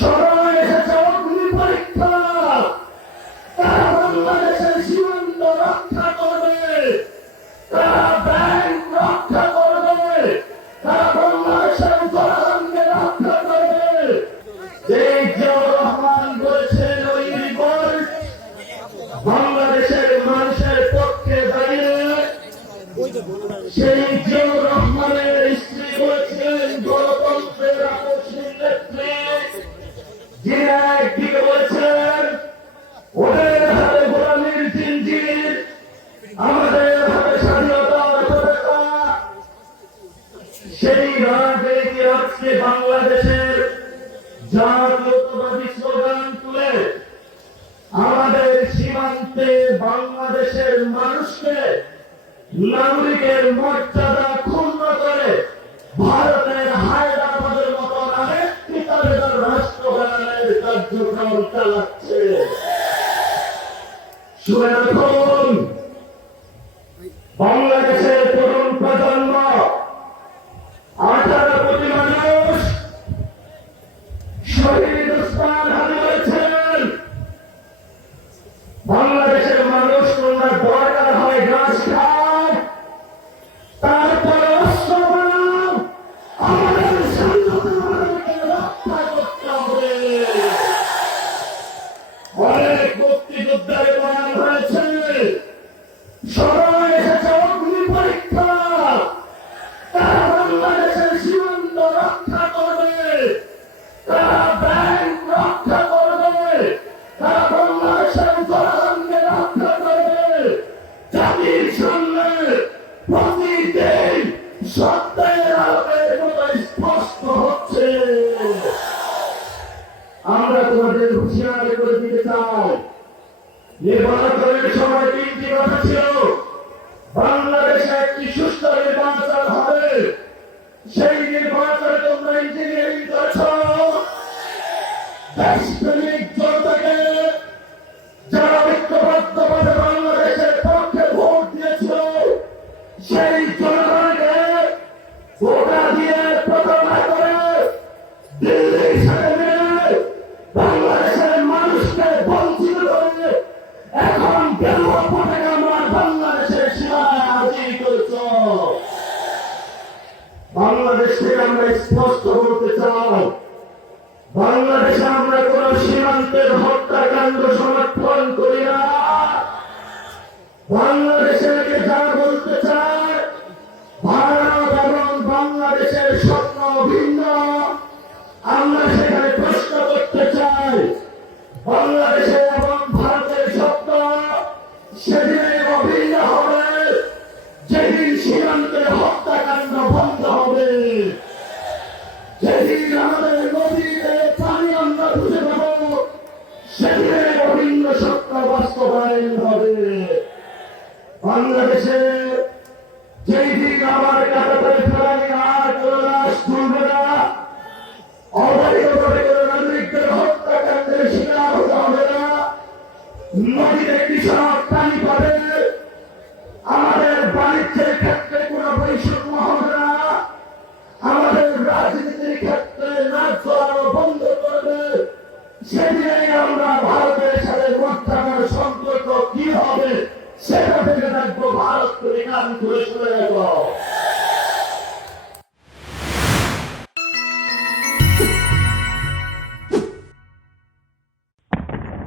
সময় এসেছে অগ্নি পরীক্ষা। তারা বাংলাদেশের সীমান্ত রক্ষা করবে, তারা ব্যাংক রক্ষা করবে, তারা বাংলাদেশের জনগণকে রক্ষা করবে। যে জিয়াউর রহমান বলেছেন ওই রিভোল্ট বাংলাদেশের মানুষের পক্ষে দাঁড়িয়ে, সেই জিয়াউর রহমানের স্ত্রী বলেছিলেন গণতন্ত্রের আকস্মিক নেত্রী, যিনি একদিকে বলেছিলেন ওদের হাতে গোলামীর জিঞ্জির, আমাদের হাতে স্বাধীনতার পতাকা। সেই রাজনীতি আজকে বাংলাদেশের জাতীয়তাবাদী স্লোগান তুলে আমাদের সীমান্তে বাংলাদেশের মানুষকে নাগরিকের মর্যাদা ক্ষুণ্ণ করে ভারতের হায়দ্রাবাদের মতো আরেকটি তালেবান রাষ্ট্রগানের কার্যক্রম চালাচ্ছে। শুনে রাখুন, বাংলাদেশের তরুণ প্রজন্ম 18 কোটি মানুষ শহীদ ওসমান হাদি বলেছেন, বাংলাদেশের মানুষ তোমরা দরকার হয় ঘাস খাও, তারপরে অস্ত্র বানাও, আমাদের স্বাধীনতাকে রক্ষা করতে হবে। অনেক মুক্তিযোদ্ধার প্রমাণ হয়েছে, সময় এসেছে অগ্নি পরীক্ষা। তারা বাংলাদেশের সীমান্ত রক্ষা করবে, তারা ব্যাংক রক্ষা করবে, তারা বাংলাদেশের জনগণকে রক্ষা করবে। জাতির সামনে প্রতিদিন সত্যের আলোকের মতো স্পষ্ট হচ্ছে। আমরা তোমাদের হুঁশিয়ারি করে দিতে চাই, নির্বাচনের সময় 3টি কথা ছিল। বাংলাদেশে একটি সুষ্ঠু নির্বাচন হবে, সেই নির্বাচনে তোমরা ইঞ্জিনিয়ারিং করেছ। দেশপ্রেমিক জনতাকে যারা ঐক্যবদ্ধভাবে বাংলাদেশের পক্ষে ভোট দিয়েছিল, সেই জনগণকে ভোটা দিয়ে প্রতারণা করে দিল্লির সাথে মিলে বাংলাদেশের মানুষকে বঞ্চিত করে এখন গেরুয়া পতাকা আমরা বাংলাদেশের সীমানায় হাজির করেছ। বাংলাদেশ থেকে আমরা স্পষ্ট বলতে চাই, বাংলাদেশে আমরা কোন সীমান্তের হত্যাকাণ্ড সমর্থন করি না। বাংলাদেশের যা বলতে চায়, ভারত এবং বাংলাদেশের স্বপ্ন ভিন্ন। আমরা সেখানে প্রশ্ন করতে চাই, বাংলাদেশের